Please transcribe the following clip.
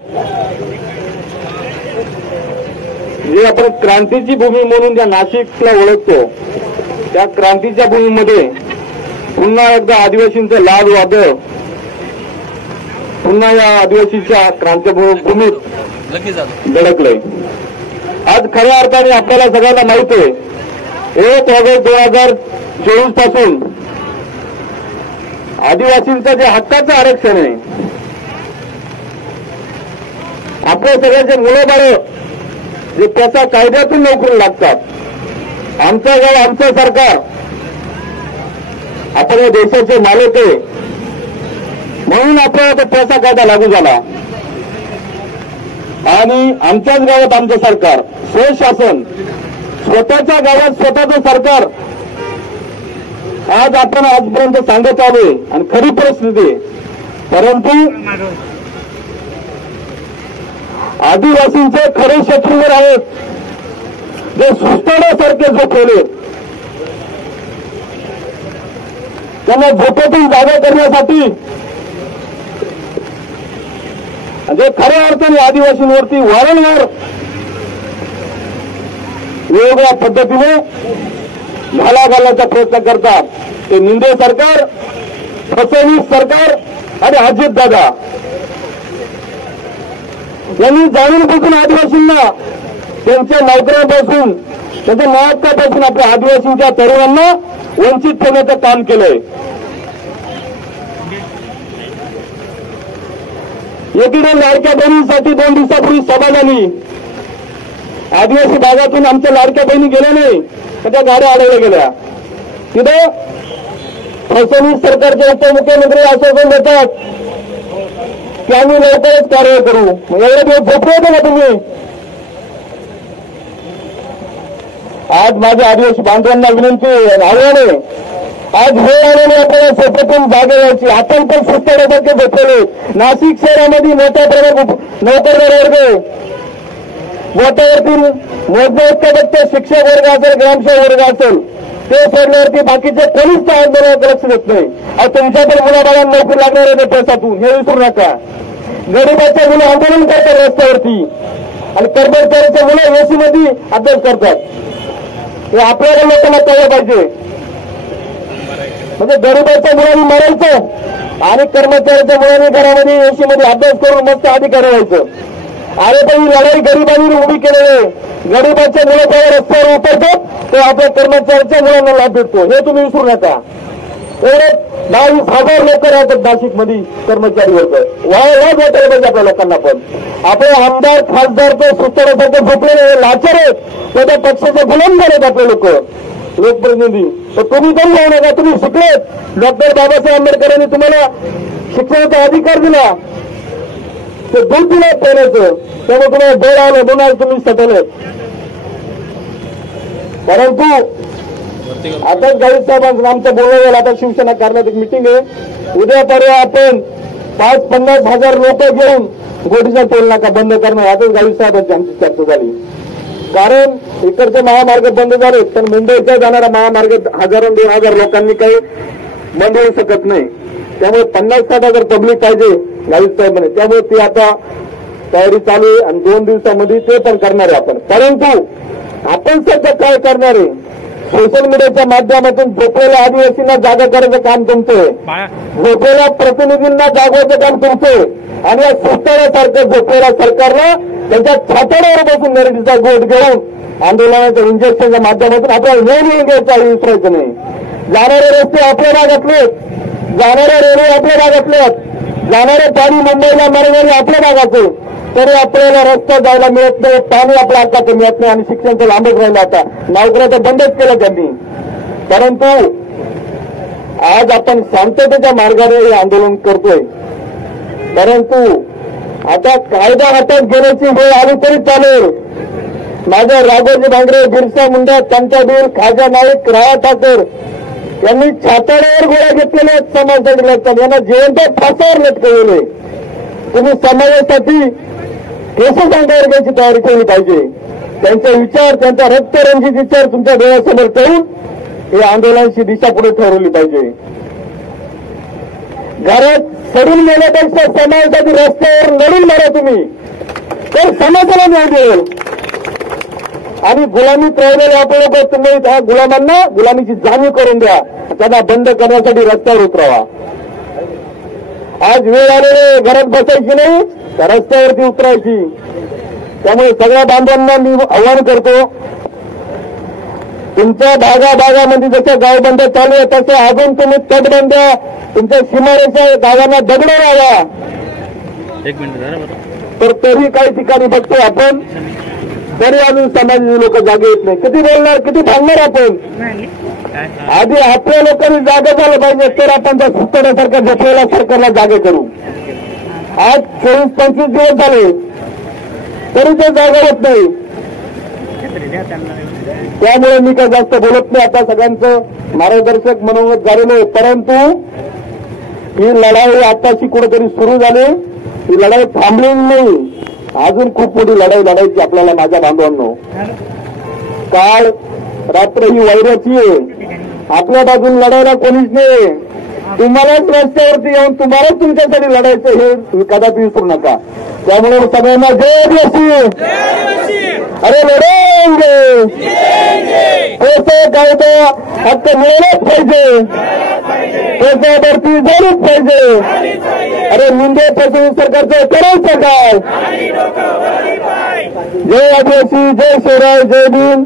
जे आपण क्रांतीची भूमी म्हणून ज्या नाशिकला ओळखतो त्या क्रांतीच्या भूमीमध्ये पुन्हा एकदा आदिवासींचं लाड वादळ पुन्हा या आदिवासीच्या क्रांतीभूमीत धडकलंय। आज खऱ्या अर्थाने आपल्याला सगळ्यांना माहित आहे 1 ऑगस्ट 2024 पासून आदिवासींचं जे हक्काचं आरक्षण आहे, आपल्या सगळ्यांचे मुलं बाळ जे त्याचा कायद्यातून नोकरी लागतात, आमचं गाव आमचं सरकार, आपण या देशाचे मालक आहे म्हणून आपल्याला त्याचा कायदा लागू झाला आणि आमच्याच गावात आमचं सरकार, स्वशासन, स्वतःच्या गावात स्वतःचं सरकार आज आपण आजपर्यंत सांगत आलोय आणि खरी परिस्थिती। परंतु आदिवासींचे खरे शत्रूवर आहेत जे सुस्ताड्यासारखे झोपलेले, त्यांना झोपेतून जागा करण्यासाठी जे खऱ्या अर्थाने आदिवासींवरती वारंवार वेगवेगळ्या पद्धतीने घाला घालण्याचा प्रयत्न करतात ते निंदे सरकार, फसवणूक सरकार आणि अजितदादा यांनी जाणून बुजून आदिवासींना त्यांच्या नोकऱ्यापासून, त्यांच्या नायकापासून आपल्या आदिवासींच्या तरुणांना वंचित ठेवण्याचं काम केलंय। एकीकडे लाडक्या बहिणीसाठी 2 दिवसापूर्वी सभा झाली, आदिवासी भागातून आमच्या लाडक्या बहिणी गेल्या नाही तर त्या गाड्या अडवल्या गेल्या। तिथे फसवणूक सरकारचे उपमुख्यमंत्री आश्वासन देतात की आम्ही लवकरच कारवाई करू। मग एवढे दिवस झोपले होते का तुम्ही? आज माझ्या आदिवासी बांधवांना विनंती आव्हान आहे, आज वेळ आलेली आपल्याला स्वतःतून जागे यायची। आपण पण सुस्ताड्यासारखे झोपलेले। नाशिक शहरामध्ये मोठ्या प्रमाणात नोकरदार वर्ग, मोठ्यावरती मोजणे बघते शिक्षक वर्ग असेल, ग्रामसेवक वर्ग असेल, ते सोडल्यावरती बाकीचे कोणीच त्या आंदोलनाकडे लक्ष देत नाही। आज तुमच्या पण मुलाबाळांना नोकरी लागणार आहे पैशातून, हे विसरू नका। गरीबाचे मुलं आंदोलन करतात रस्त्यावरती आणि कर्मचाऱ्याचे मुलं एसी मध्ये अभ्यास करतात, हे आपल्याला लोकांना कळलं पाहिजे। म्हणजे गरीबाच्या मुलांनी मरायचं आणि कर्मचाऱ्याच्या मुलांनी घरामध्ये एसी मध्ये अभ्यास करून मस्त अधिकारी व्हायचं। अरे पण ही लढाई गरिबांनी उभी केलेली आहे। गरिबाच्या मुलं जेव्हा रस्त्यावर उतरतात तेव्हा आपल्या कर्मचाऱ्याच्या मुलांना लाभ भेटतो, हे तुम्ही विसरू नका। एवढे 22,000 लोक राहतात नाशिकमध्ये कर्मचारी वर्ग, वाढायला पाहिजे आपल्या लोकांना। पण आपले आमदार खासदार तर सुस्ताड्यासारखे झोपलेले लाचार आहेत, त्या पक्षाचे गुलाम झालेत आपले लोकप्रतिनिधी। तर तुम्ही पण जाऊ नका, तुम्ही शिकलेत। डॉक्टर बाबासाहेब आंबेडकरांनी तुम्हाला शिक्षणाचा अधिकार दिला, ते दूध दिलं पेण्याचं, त्यामुळे तुम्हाला बळ आलं म्हणून आज तुम्ही सटले। परंतु आता गावित साहेबांचं आमचं बोलणं झालं, आता शिवसेना करण्यात एक मिटिंग आहे उद्या परवा, आपण 50-50 हजार लोक घेऊन गोडीचा टोल नाका बंद करणार, आताच गावित साहेबांची आमची चर्चा झाली। कारण इकडचे महामार्ग बंद झाले पण मुंबईचा जाणारा महामार्ग 1000-2000 लोकांनी काही बंद होऊ शकत नाही, त्यामुळे 50-60 हजार पब्लिक पाहिजे गावित साहेबांनी, त्यामुळे ती आता तयारी चालू आहे आणि 2 दिवसामध्ये ते पण करणार आहे आपण। परंतु आपण सध्या काय करणार आहे, सोशल मीडियाच्या माध्यमातून झोपलेल्या आदिवासींना जागा करायचं काम तुमचं आहे, झोपलेल्या प्रतिनिधींना जागवायचं काम तुमचं आहे आणि या सुस्ताड्यासारखं झोपलेल्या सरकारला त्यांच्या छाताड्यावर बसून नरेटीचा गोट घेऊन आंदोलनाच्या इंजेक्शनच्या माध्यमातून आपल्याला वेळ घ्यायचा विसरायचं नाही। जाणारे रस्ते आपल्या भागातले, जाणाऱ्या रेल्वे आपल्या भागातले, जाणारे पाणी मुंबईला मारणारे आपल्या भागाचे, तरी आपल्याला रस्ता जायला मिळत नाही, पाणी आपल्या हातात मिळत नाही आणि शिक्षण तर लांबच राहिलं। आता नोकऱ्या तर बंदच केलं त्यांनी। परंतु आज आपण शांततेच्या मार्गाने हे आंदोलन करतोय, परंतु आता कायदा हातात घेण्याची वेळ आली तरी चालेल। माझ्या राघोजी भांगरे, बिरसा मुंडा, चंद्रबीर, खाजा नाईक, राया ठाकर यांनी छाताड्यावर गोळ्या घेतलेल्या आहेत समाजासाठी लढतात, यांना जिवंत फासावर लटकवले। तुम्ही समाजासाठी केसेस अंगावर घ्यायची तयारी केली पाहिजे। त्यांचे विचार, त्यांचा रक्तरंजित विचार तुमच्या डोळ्यासमोर ठेवून हे आंदोलनाची दिशा पुढे ठरवली पाहिजे। घरात सडून गेल्यापेक्षा समाजासाठी रस्त्यावर लढून मारा तुम्ही, तर समाजाला न्याय मिळेल. आणि गुलामीत राहिलेले आपण लोक तुम्ही त्या गुलामांना गुलामीची जाणीव करून द्या, त्यांना बंद करण्यासाठी रस्त्यावर उतरावा. आज वेळ आलेली घरात बसायची नाही, तर रस्त्यावरती उतरायची. त्यामुळे सगळ्या बांधवांना मी आवाहन करतो, तुमच्या भागाभागामध्ये जसं गावबंद चालू आहे तसं अजून तुम्ही तटबंद्या तुमच्या सीमारेच्या गावांना दगड लावा. तर तरी काही ठिकाणी बघतो आपण, तरी अजून समाजाचे लोक जागे येत नाही. किती बोलणार, किती भांडणार आपण. आधी आपल्या लोकांनी जागा झालं पाहिजे, तर आपण त्या सुतड्यासारख्या झोपलेल्या सरकारला जागे करू. आज 24-25 दिवस झाले तरी ते जागा होत नाही. त्यामुळे मी काही जास्त बोलत नाही. आता सगळ्यांचं मार्गदर्शक मनोगत झालेलं आहे, परंतु ही लढाई आताशी कुठेतरी सुरू झाली. ही लढाई थांबलेली नाही, अजून खूप मोठी लढाई लढायची आपल्याला. माझ्या बांधवांनो, काळ रात्र ही वैराची आहे. आपल्या बाजून लढायला कोणीच नाही. तुम्हालाच रस्त्यावरती येऊन तुम्हालाच तुमच्यासाठी लढायचं हे कदापि विसरू नका. त्यामुळे सगळ्यांना जय आदिवासी, अरे लढेंगे, पैसे कायदा हक्क मिळालाच पाहिजे, पैसा भरती झालीच पाहिजे. अरे मुंडे फसवणूक सरकारचं करायचं काय. जय आदिवासी, जय शिवराय, जय भीम.